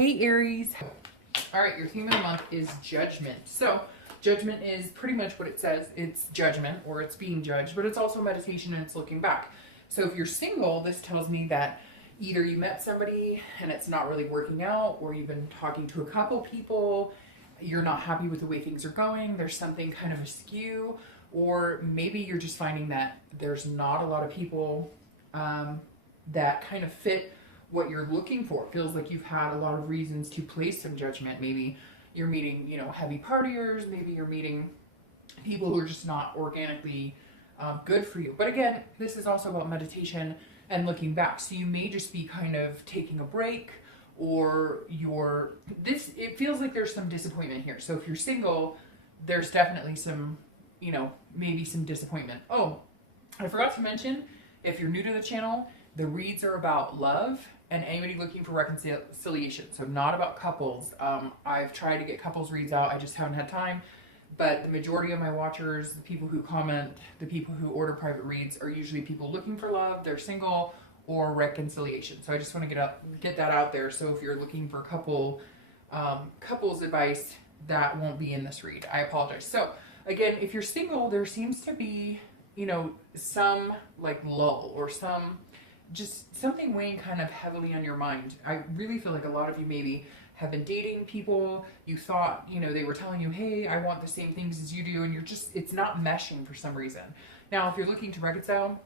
Hey Aries. All right, your theme of the month is judgment. So judgment is pretty much what it says. It's judgment, or it's being judged, but it's also meditation and it's looking back. So if you're single, this tells me that either you met somebody and it's not really working out, or you've been talking to a couple people, you're not happy with the way things are going, there's something kind of askew, or maybe you're just finding that there's not a lot of people that kind of fit what you're looking for. It feels like you've had a lot of reasons to place some judgment. Maybe you're meeting, heavy partiers. Maybe you're meeting people who are just not organically good for you. But again, this is also about meditation and looking back. So you may just be kind of taking a break, or it feels like there's some disappointment here. So if you're single, there's definitely some, maybe some disappointment. Oh, I forgot to mention, if you're new to the channel, the reads are about love and anybody looking for reconciliation. So not about couples. I've tried to get couples reads out. I just haven't had time. But the majority of my watchers, the people who comment, the people who order private reads are usually people looking for love, they're single, or reconciliation. So I just want to get that out there. So if you're looking for couples advice, that won't be in this read. I apologize. So again, if you're single, there seems to be, some like lull, or just something weighing kind of heavily on your mind. I really feel like a lot of you maybe have been dating people. You thought, they were telling you, hey, I want the same things as you do. And it's not meshing for some reason. Now, if you're looking to reconcile,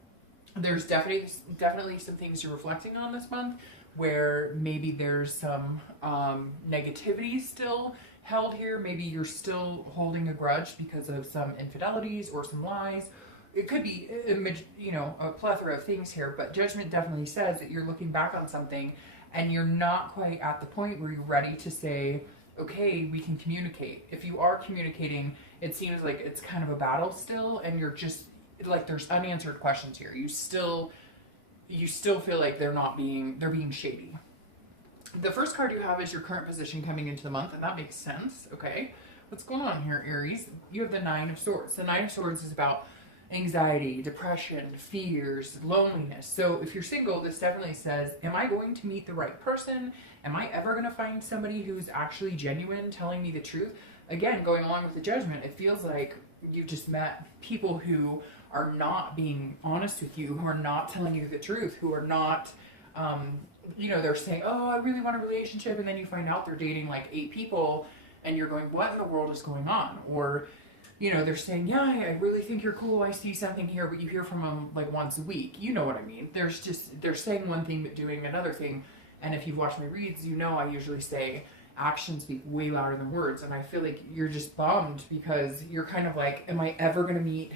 there's definitely some things you're reflecting on this month where maybe there's some negativity still held here. Maybe you're still holding a grudge because of some infidelities or some lies. It could be, a plethora of things here, but judgment definitely says that you're looking back on something and you're not quite at the point where you're ready to say, okay, we can communicate. If you are communicating, it seems like it's kind of a battle still, and you're just like, there's unanswered questions here. You still feel like they're being shady. The first card you have is your current position coming into the month, and that makes sense. Okay, what's going on here, Aries? You have the Nine of Swords. The Nine of Swords is about anxiety, depression, fears, loneliness. So if you're single, this definitely says, am I going to meet the right person? Am I ever going to find somebody who's actually genuine, telling me the truth? Again, going along with the judgment, it feels like you just met people who are not being honest with you, who are not telling you the truth, who are not, they're saying, oh, I really want a relationship. And then you find out they're dating like 8 people and you're going, what in the world is going on? Or they're saying, yeah, I really think you're cool. I see something here, but you hear from them like once a week. You know what I mean? They're saying one thing, but doing another thing. And if you've watched my reads, I usually say actions speak way louder than words. And I feel like you're just bummed because you're kind of like, am I ever going to meet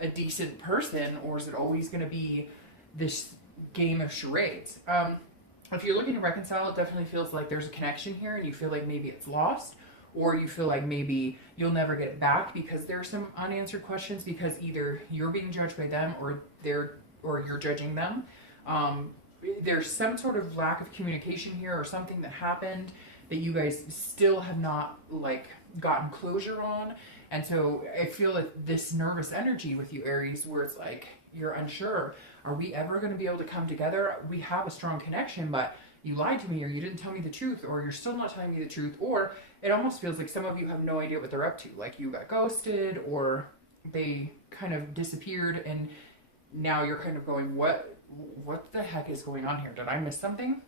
a decent person? Or is it always going to be this game of charades? If you're looking to reconcile, it definitely feels like there's a connection here and you feel like maybe it's lost. Or you feel like maybe you'll never get it back because there are some unanswered questions, because either you're being judged by them or you're judging them. There's some sort of lack of communication here, or something that happened that you guys still have not gotten closure on. And so I feel like this nervous energy with you, Aries, where it's like you're unsure. Are we ever going to be able to come together? We have a strong connection, but you lied to me, or you didn't tell me the truth, or you're still not telling me the truth, or it almost feels like some of you have no idea what they're up to. Like you got ghosted, or they kind of disappeared, and now you're kind of going, what the heck is going on here? Did I miss something?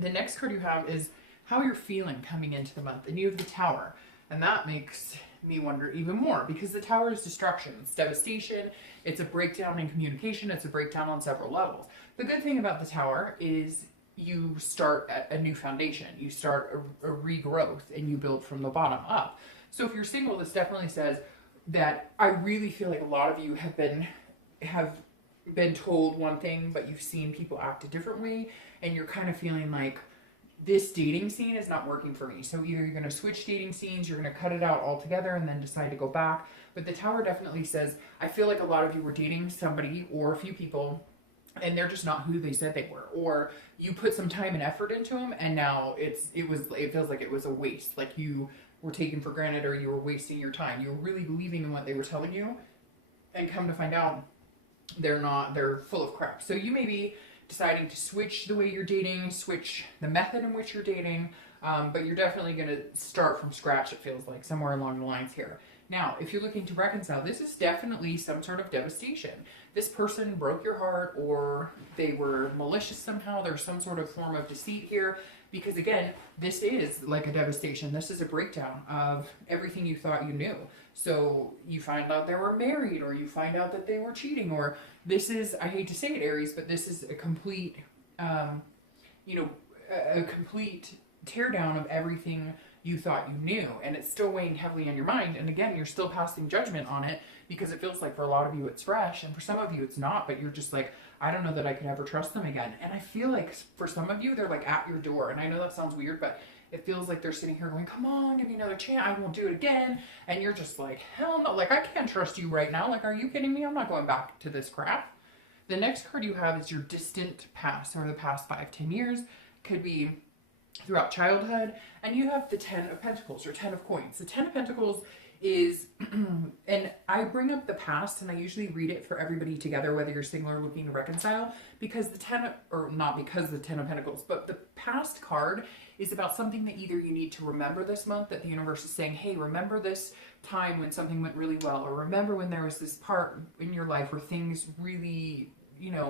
The next card you have is how you're feeling coming into the month, and you have the Tower. And that makes me wonder even more, because the Tower is destruction, it's devastation, it's a breakdown in communication, it's a breakdown on several levels. The good thing about the Tower is you start at a new foundation, you start a regrowth, and you build from the bottom up. So if you're single, this definitely says that I really feel like a lot of you have been told one thing, but you've seen people act a different way, and you're kind of feeling like this dating scene is not working for me. So either you're going to switch dating scenes, you're going to cut it out altogether and then decide to go back. But the Tower definitely says, I feel like a lot of you were dating somebody or a few people and they're just not who they said they were, or you put some time and effort into them and now it feels like it was a waste, like you were taken for granted, or you were wasting your time. You were really believing in what they were telling you, and come to find out they're not, they're full of crap. So you may be deciding to switch the way you're dating, switch the method in which you're dating, but you're definitely going to start from scratch, it feels like, somewhere along the lines here. Now, if you're looking to reconcile, this is definitely some sort of devastation. This person broke your heart, or they were malicious somehow. There's some sort of form of deceit here, because again, this is like a devastation. This is a breakdown of everything you thought you knew. So you find out they were married, or you find out that they were cheating, or this is, I hate to say it, Aries, but this is a complete, a complete teardown of everything you thought you knew, and it's still weighing heavily on your mind. And again, you're still passing judgment on it, because it feels like for a lot of you it's fresh, and for some of you it's not, but you're just like, I don't know that I could ever trust them again. And I feel like for some of you, they're like at your door. And I know that sounds weird, but it feels like they're sitting here going, come on, give me another chance, I won't do it again. And you're just like, hell no, like, I can't trust you right now. Like, are you kidding me? I'm not going back to this crap. The next card you have is your distant past, or the past 5-10 years. Could be throughout childhood. And you have the 10 of Pentacles, or 10 of Coins. The 10 of Pentacles is, and I bring up the past, and I usually read it for everybody together, whether you're single or looking to reconcile, because the 10, or not because the 10 of Pentacles, but the past card is about something that either you need to remember this month, that the universe is saying, hey, remember this time when something went really well, or remember when there was this part in your life where things really,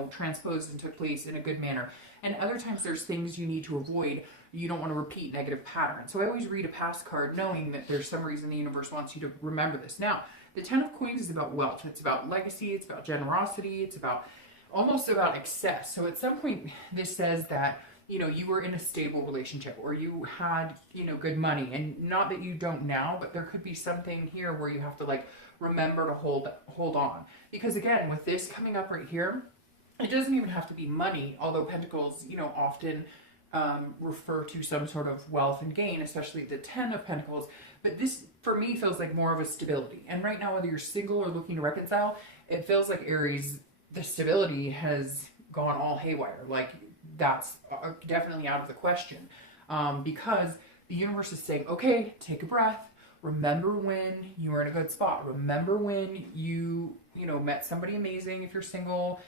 transposed and took place in a good manner. And other times there's things you need to avoid. You don't want to repeat negative patterns. So I always read a past card knowing that there's some reason the universe wants you to remember this. Now, the 10 of Coins is about wealth. It's about legacy. It's about generosity. It's about almost about excess. So at some point this says that, you were in a stable relationship, or you had, good money, and not that you don't now, but there could be something here where you have to like remember to hold on. Because again, with this coming up right here, it doesn't even have to be money, although Pentacles, often refer to some sort of wealth and gain, especially the 10 of Pentacles. But this, for me, feels like more of a stability. And right now, whether you're single or looking to reconcile, it feels like Aries, the stability has gone all haywire. Like, that's definitely out of the question. Because the universe is saying, okay, take a breath. Remember when you were in a good spot. Remember when you, met somebody amazing if you're single,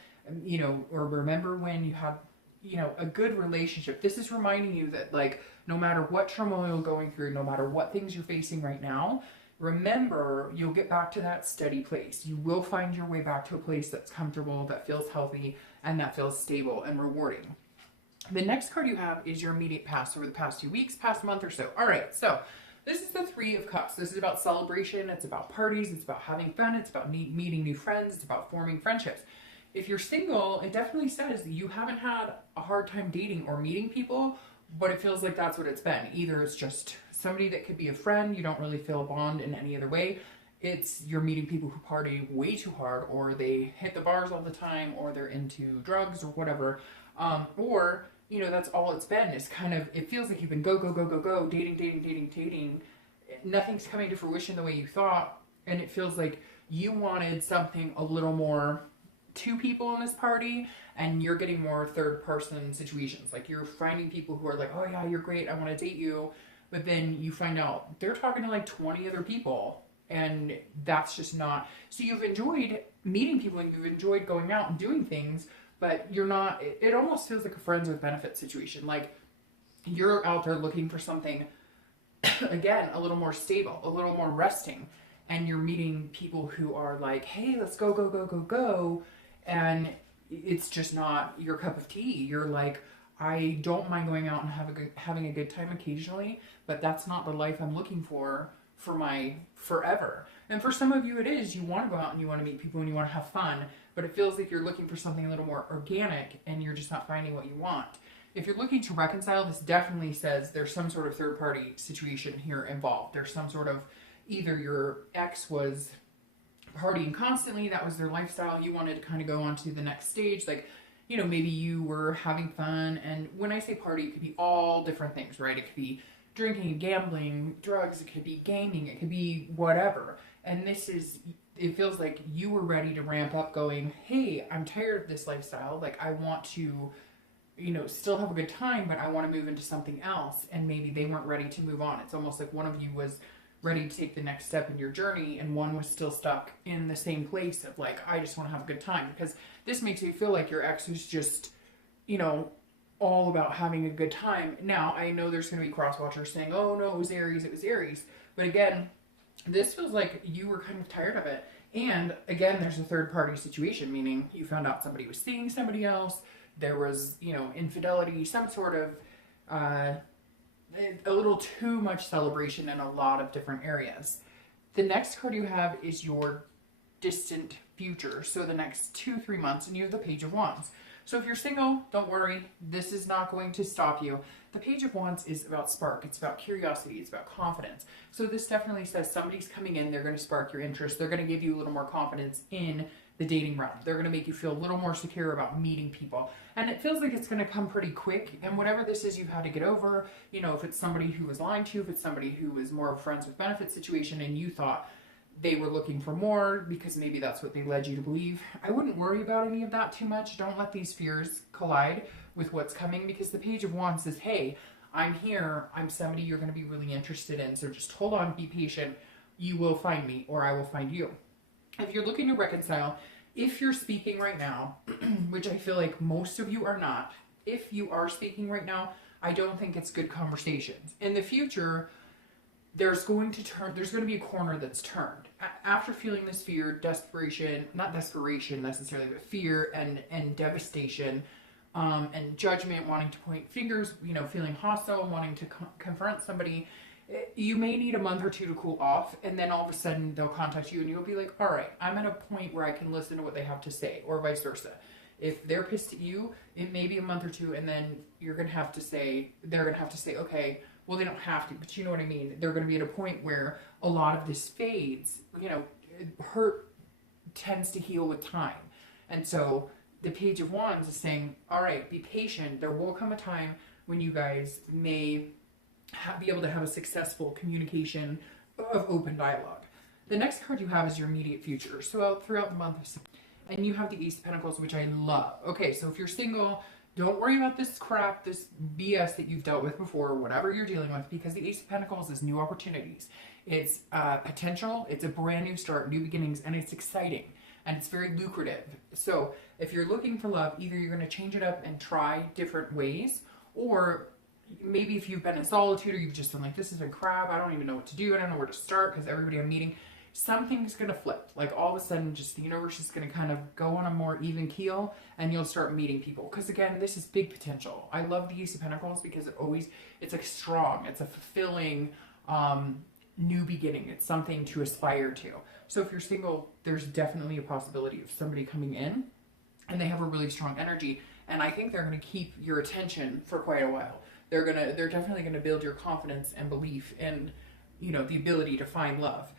or remember when you had, a good relationship. This is reminding you that, like, no matter what turmoil you're going through, no matter what things you're facing right now, remember, you'll get back to that steady place. You will find your way back to a place that's comfortable, that feels healthy, and that feels stable and rewarding. The next card you have is your immediate past, over the past 2 weeks, past month or so. All right, so this is the 3 of Cups. This is about celebration. It's about parties. It's about having fun. It's about meeting new friends. It's about forming friendships. If you're single, it definitely says that you haven't had a hard time dating or meeting people, but it feels like that's what it's been. Either it's just somebody that could be a friend, you don't really feel a bond in any other way. It's you're meeting people who party way too hard, or they hit the bars all the time, or they're into drugs or whatever. Or, that's all it's been. It's kind of, it feels like you've been go, dating. Nothing's coming to fruition the way you thought. And it feels like you wanted something a little more 2 people in this party, and you're getting more third person situations. Like, you're finding people who are like, oh yeah, you're great, I want to date you. But then you find out they're talking to like 20 other people, and that's just not, so you've enjoyed meeting people and you've enjoyed going out and doing things, but you're not, it almost feels like a friends with benefits situation. Like, you're out there looking for something, again, a little more stable, a little more resting, and you're meeting people who are like, hey, let's go. And it's just not your cup of tea. You're like, I don't mind going out and having a good time occasionally, but that's not the life I'm looking for my forever. And for some of you it is. You want to go out and you want to meet people and you want to have fun, but it feels like you're looking for something a little more organic and you're just not finding what you want. If you're looking to reconcile, this definitely says there's some sort of third party situation here involved. There's some sort of, either your ex was partying constantly, that was their lifestyle, you wanted to kind of go on to the next stage, like, maybe you were having fun. And when I say party, it could be all different things, right? It could be drinking, gambling, drugs, it could be gaming, it could be whatever. And it feels like you were ready to ramp up, going, hey, I'm tired of this lifestyle, like, I want to, still have a good time, but I want to move into something else. And maybe they weren't ready to move on. It's almost like one of you was ready to take the next step in your journey, and one was still stuck in the same place of like, I just want to have a good time. Because this makes you feel like your ex was just you know, all about having a good time. Now, I know there's going to be cross watchers saying, oh no, it was Aries, it was Aries. But again, this feels like you were kind of tired of it. And again, there's a third party situation, meaning you found out somebody was seeing somebody else. There was, you know, infidelity, some sort of a little too much celebration in a lot of different areas. The next card you have is your distant future. So the next 2-3 months, and you have the Page of Wands. So if you're single, don't worry. This is not going to stop you. The Page of Wands is about spark. It's about curiosity. It's about confidence. So this definitely says somebody's coming in. They're going to spark your interest. They're going to give you a little more confidence in the dating realm. They're going to make you feel a little more secure about meeting people. And it feels like it's going to come pretty quick. And whatever this is you've had to get over, you know, if it's somebody who was lying to you, if it's somebody who was more of a friends with benefits situation and you thought they were looking for more because maybe that's what they led you to believe, I wouldn't worry about any of that too much. Don't let these fears collide with what's coming, because the Page of Wands says, hey, I'm here. I'm somebody you're going to be really interested in. So just hold on, be patient. You will find me, or I will find you. If you're looking to reconcile, if you're speaking right now, which I feel like most of you are not, if you are speaking right now, I don't think it's good conversations. In the future, there's going to be a corner that's turned. After feeling this fear, desperation, not desperation necessarily, but fear and devastation, and judgment, wanting to point fingers, you know, feeling hostile, wanting to confront somebody, you may need a month or two to cool off, and then all of a sudden they'll contact you and you'll be like, all right, I'm at a point where I can listen to what they have to say, or vice versa. If they're pissed at you, it may be a month or two, and then they're going to have to say, okay, well, they don't have to, but you know what I mean. They're going to be at a point where a lot of this fades. You know, hurt tends to heal with time. And so the Page of Wands is saying, all right, be patient. There will come a time when you guys may be able to have a successful communication of open dialogue. The next card you have is your immediate future. So throughout the month of September, and you have the Ace of Pentacles, which I love. Okay, so if you're single, don't worry about this crap, this BS that you've dealt with before, whatever you're dealing with, because the Ace of Pentacles is new opportunities. It's potential, it's a brand new start, new beginnings, and it's exciting, and it's very lucrative. So if you're looking for love, either you're going to change it up and try different ways, or maybe if you've been in solitude or you've just been like, this isn't crap, I don't even know what to do, I don't know where to start because everybody I'm meeting, something's going to flip. Like all of a sudden, just the universe is going to kind of go on a more even keel and you'll start meeting people. Because again, this is big potential. I love the Ace of Pentacles because it's like strong, it's a fulfilling new beginning. It's something to aspire to. So if you're single, there's definitely a possibility of somebody coming in and they have a really strong energy. And I think they're going to keep your attention for quite a while. They're definitely going to build your confidence and belief in, you know, the ability to find love.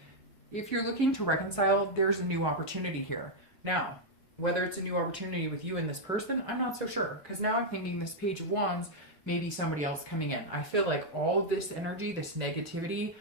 If you're looking to reconcile, there's a new opportunity here. Now, whether it's a new opportunity with you and this person, I'm not so sure. Because now I'm thinking this Page of Wands may be somebody else coming in. I feel like all of this energy, this negativity,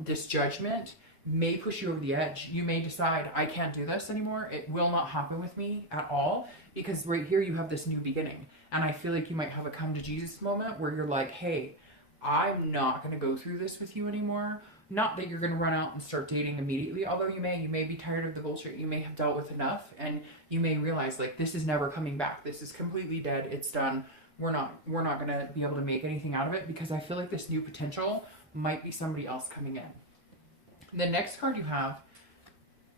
this judgment may push you over the edge. You may decide, I can't do this anymore. It will not happen with me at all. Because right here you have this new beginning. And I feel like you might have a come to Jesus moment where you're like, hey, I'm not going to go through this with you anymore. Not that you're going to run out and start dating immediately, although you may be tired of the bullshit. You may have dealt with enough, and you may realize, like, this is never coming back. This is completely dead. It's done. We're not going to be able to make anything out of it, because I feel like this new potential might be somebody else coming in. The next card you have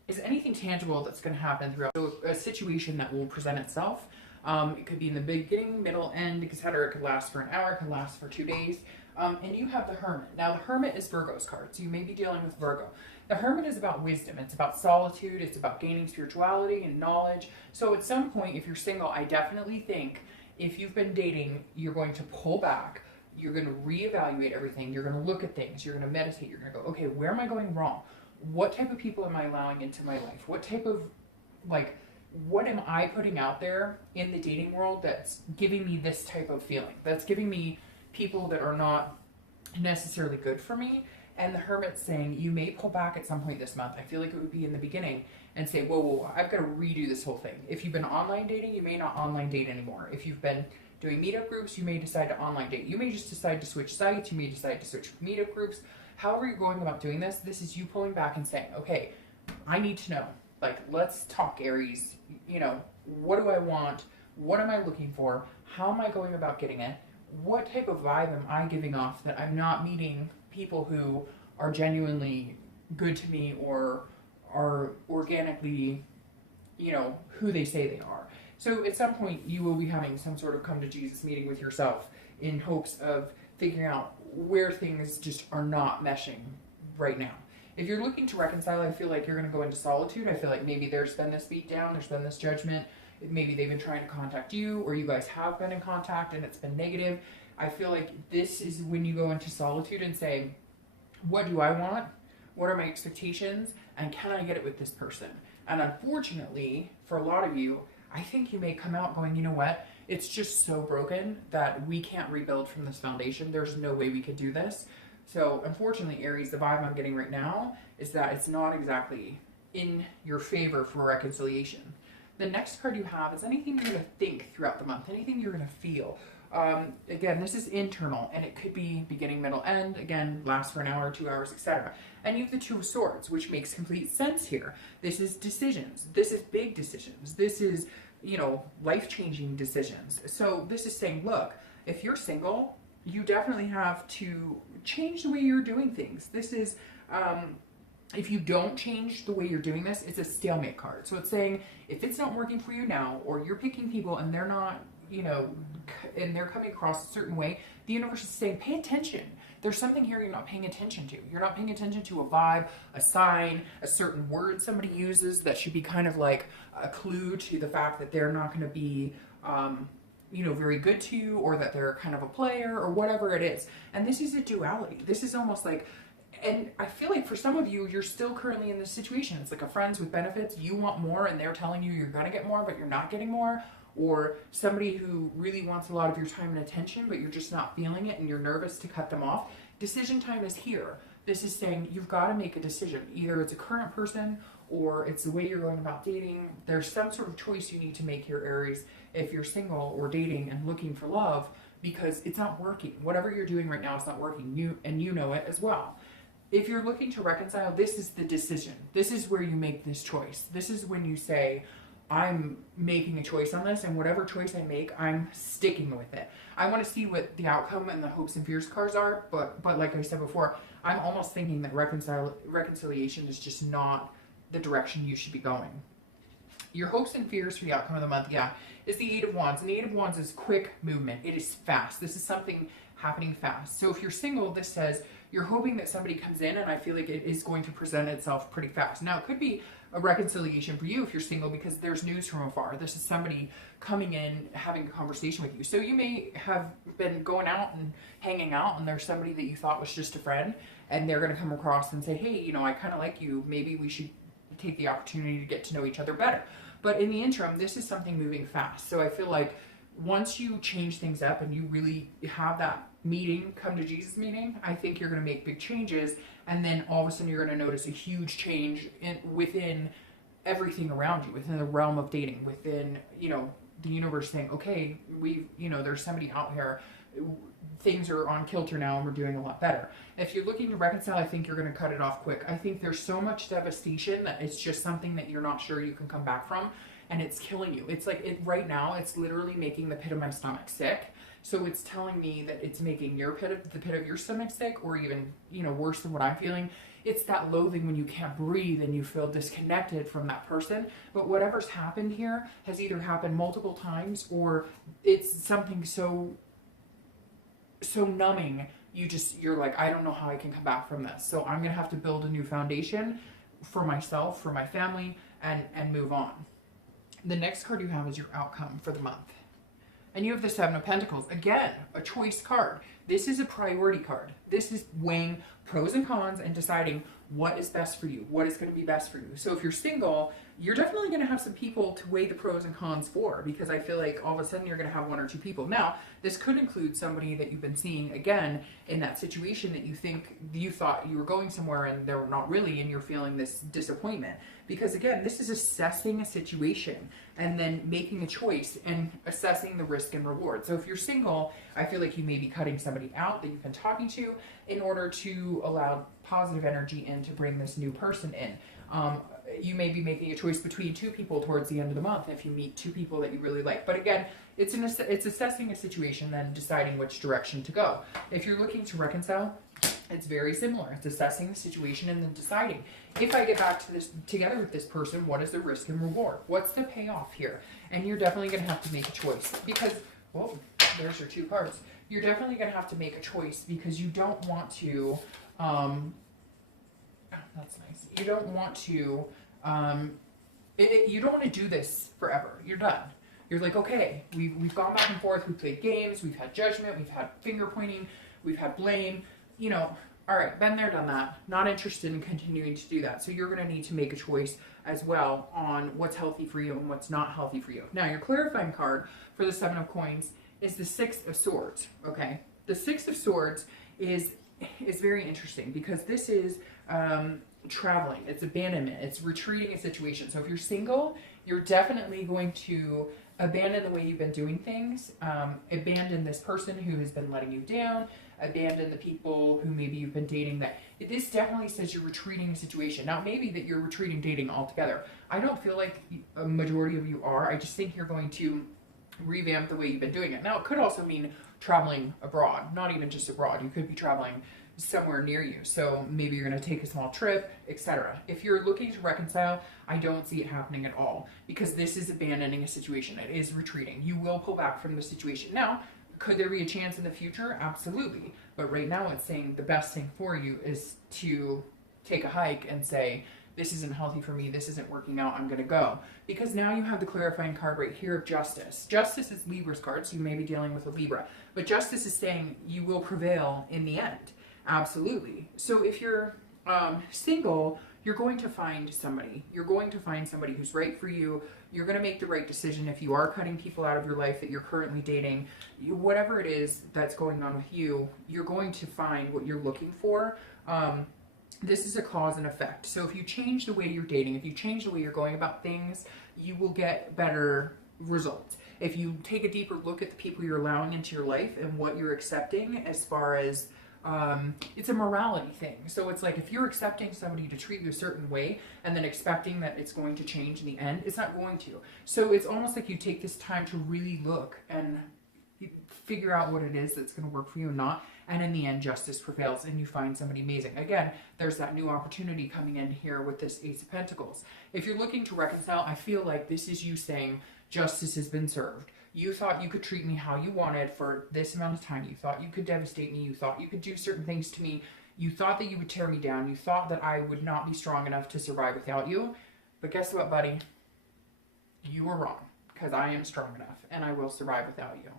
is anything tangible that's going to happen throughout. So a situation that will present itself. It could be in the beginning, middle, end, etc. It could last for an hour. It could last for 2 days. And you have the Hermit. Now, the Hermit is Virgo's card, so you may be dealing with Virgo. The Hermit is about wisdom. It's about solitude. It's about gaining spirituality and knowledge. So at some point, if you're single, I definitely think if you've been dating, you're going to pull back. You're going to reevaluate everything. You're going to look at things. You're going to meditate. You're going to go, okay, where am I going wrong? What type of people am I allowing into my life? What type of, what am I putting out there in the dating world that's giving me this type of feeling? That's giving me people that are not necessarily good for me. And the Hermit's saying you may pull back at some point this month. I feel like it would be in the beginning and say, whoa, I've got to redo this whole thing. If you've been online dating, you may not online date anymore. If you've been doing meetup groups, you may decide to online date. You may just decide to switch sites. You may decide to switch meetup groups. However you're going about doing this, this is you pulling back and saying, okay, I need to know. Like, let's talk, Aries. You know, what do I want? What am I looking for? How am I going about getting it? What type of vibe am I giving off that I'm not meeting people who are genuinely good to me or are organically, who they say they are. So at some point you will be having some sort of come to Jesus meeting with yourself in hopes of figuring out where things just are not meshing right now. If you're looking to reconcile, I feel like you're going to go into solitude. I feel like maybe there's been this beat down, there's been this judgment. Maybe they've been trying to contact you, or you guys have been in contact and it's been negative. I feel like this is when you go into solitude and say, what do I want? What are my expectations? And can I get it with this person? And unfortunately, for a lot of you, I think you may come out going, you know what? It's just so broken that we can't rebuild from this foundation. There's no way we could do this. So unfortunately, Aries, the vibe I'm getting right now is that it's not exactly in your favor for reconciliation. The next card you have is anything you're going to think throughout the month, anything you're going to feel. Again, this is internal, and it could be beginning, middle, end. Again, last for an hour, 2 hours, etc. And you have the Two of Swords, which makes complete sense here. This is decisions. This is big decisions. This is, life-changing decisions. So this is saying, look, if you're single, you definitely have to change the way you're doing things. This is, if you don't change the way you're doing this, it's a stalemate card. So it's saying, if it's not working for you now, or you're picking people and they're not, and they're coming across a certain way, the universe is saying, pay attention. There's something here you're not paying attention to. You're not paying attention to a vibe, a sign, a certain word somebody uses that should be kind of like a clue to the fact that they're not going to be, very good to you, or that they're kind of a player, or whatever it is. And this is a duality. This is almost like, and I feel like for some of you, you're still currently in this situation. It's like a friends with benefits. You want more and they're telling you you're going to get more, but you're not getting more. Or somebody who really wants a lot of your time and attention, but you're just not feeling it and you're nervous to cut them off. Decision time is here. This is saying you've got to make a decision. Either it's a current person or it's the way you're going about dating. There's some sort of choice you need to make here, Aries, if you're single or dating and looking for love, because it's not working. Whatever you're doing right now is not working. You know it as well. If you're looking to reconcile, this is the decision. This is where you make this choice. This is when you say, I'm making a choice on this, and whatever choice I make, I'm sticking with it. I want to see what the outcome and the hopes and fears cards are, but like I said before, I'm almost thinking that reconciliation is just not the direction you should be going. Your hopes and fears for the outcome of the month, is the Eight of Wands. And the Eight of Wands is quick movement. It is fast. This is something happening fast. So if you're single, this says you're hoping that somebody comes in, and I feel like it is going to present itself pretty fast. Now, it could be a reconciliation for you if you're single, because there's news from afar. This is somebody coming in, having a conversation with you. So you may have been going out and hanging out, and there's somebody that you thought was just a friend, and they're going to come across and say, hey, I kind of like you. Maybe we should take the opportunity to get to know each other better. But in the interim, this is something moving fast. So I feel like once you change things up and you really have that meeting, come to Jesus meeting, I think you're going to make big changes. And then all of a sudden you're going to notice a huge change within everything around you, within the realm of dating, within, the universe saying, okay, there's somebody out here. Things are on kilter now and we're doing a lot better. If you're looking to reconcile, I think you're going to cut it off quick. I think there's so much devastation that it's just something that you're not sure you can come back from, and it's killing you. It's like right now, it's literally making the pit of my stomach sick. So it's telling me that it's making the pit of your stomach sick, or even, worse than what I'm feeling. It's that loathing when you can't breathe and you feel disconnected from that person. But whatever's happened here has either happened multiple times, or it's something so numbing, you're like, I don't know how I can come back from this. So I'm going to have to build a new foundation for myself, for my family, and move on. The next card you have is your outcome for the month. And you have the Seven of Pentacles. Again, a choice card. This is a priority card. This is weighing pros and cons and deciding what is best for you, what is going to be best for you. So if you're single, you're definitely going to have some people to weigh the pros and cons for, because I feel like all of a sudden you're going to have one or two people. Now, this could include somebody that you've been seeing, again, in that situation that you thought you were going somewhere and they're not really, and you're feeling this disappointment. Because again, this is assessing a situation and then making a choice and assessing the risk and reward. So if you're single, I feel like you may be cutting somebody out that you've been talking to in order to allow positive energy in to bring this new person in. You may be making a choice between two people towards the end of the month if you meet two people that you really like. But again, it's assessing a situation, then deciding which direction to go. If you're looking to reconcile, it's very similar. It's assessing the situation and then deciding, if I get back to this together with this person, what is the risk and reward? What's the payoff here? And you're definitely going to have to make a choice because, whoa, there's your two cards. You're definitely going to have to make a choice because you don't want to, that's nice. You don't want to, you don't want to do this forever. You're done. You're like, okay, we've gone back and forth. We've played games. We've had judgment. We've had finger pointing. We've had blame. You know, all right, been there, done that. Not interested in continuing to do that. So you're going to need to make a choice as well on what's healthy for you and what's not healthy for you. Now, your clarifying card for the 7 of Coins is the 6 of Swords, okay? The 6 of Swords is very interesting because this is traveling. It's abandonment. It's retreating a situation. So if you're single, you're definitely going to abandon the way you've been doing things, abandon this person who has been letting you down, abandon the people who maybe you've been dating. That this definitely says you're retreating a situation. Now, maybe that you're retreating dating altogether. I don't feel like a majority of you are. I just think you're going to revamp the way you've been doing it. Now, it could also mean traveling abroad, not even just abroad. You could be traveling somewhere near you. So maybe you're going to take a small trip, etc. If you're looking to reconcile, I don't see it happening at all because this is abandoning a situation. It is retreating. You will pull back from the situation. Now, could there be a chance in the future? Absolutely. But right now it's saying the best thing for you is to take a hike and say, this isn't healthy for me. This isn't working out. I'm going to go. Because now you have the clarifying card right here of Justice. Justice is Libra's card, so you may be dealing with a Libra. But Justice is saying you will prevail in the end. Absolutely. So if you're single, you're going to find somebody. You're going to find somebody who's right for you. You're going to make the right decision if you are cutting people out of your life that you're currently dating. Whatever it is that's going on with you, you're going to find what you're looking for. This is a cause and effect. So if you change the way you're dating, if you change the way you're going about things, you will get better results. If you take a deeper look at the people you're allowing into your life and what you're accepting as far as it's a morality thing. So it's like if you're accepting somebody to treat you a certain way and then expecting that it's going to change in the end, it's not going to. So it's almost like you take this time to really look and figure out what it is that's going to work for you and not. And in the end, justice prevails and you find somebody amazing. Again, there's that new opportunity coming in here with this Ace of Pentacles. If you're looking to reconcile, I feel like this is you saying justice has been served. You thought you could treat me how you wanted for this amount of time. You thought you could devastate me. You thought you could do certain things to me. You thought that you would tear me down. You thought that I would not be strong enough to survive without you. But guess what, buddy? You were wrong because I am strong enough and I will survive without you.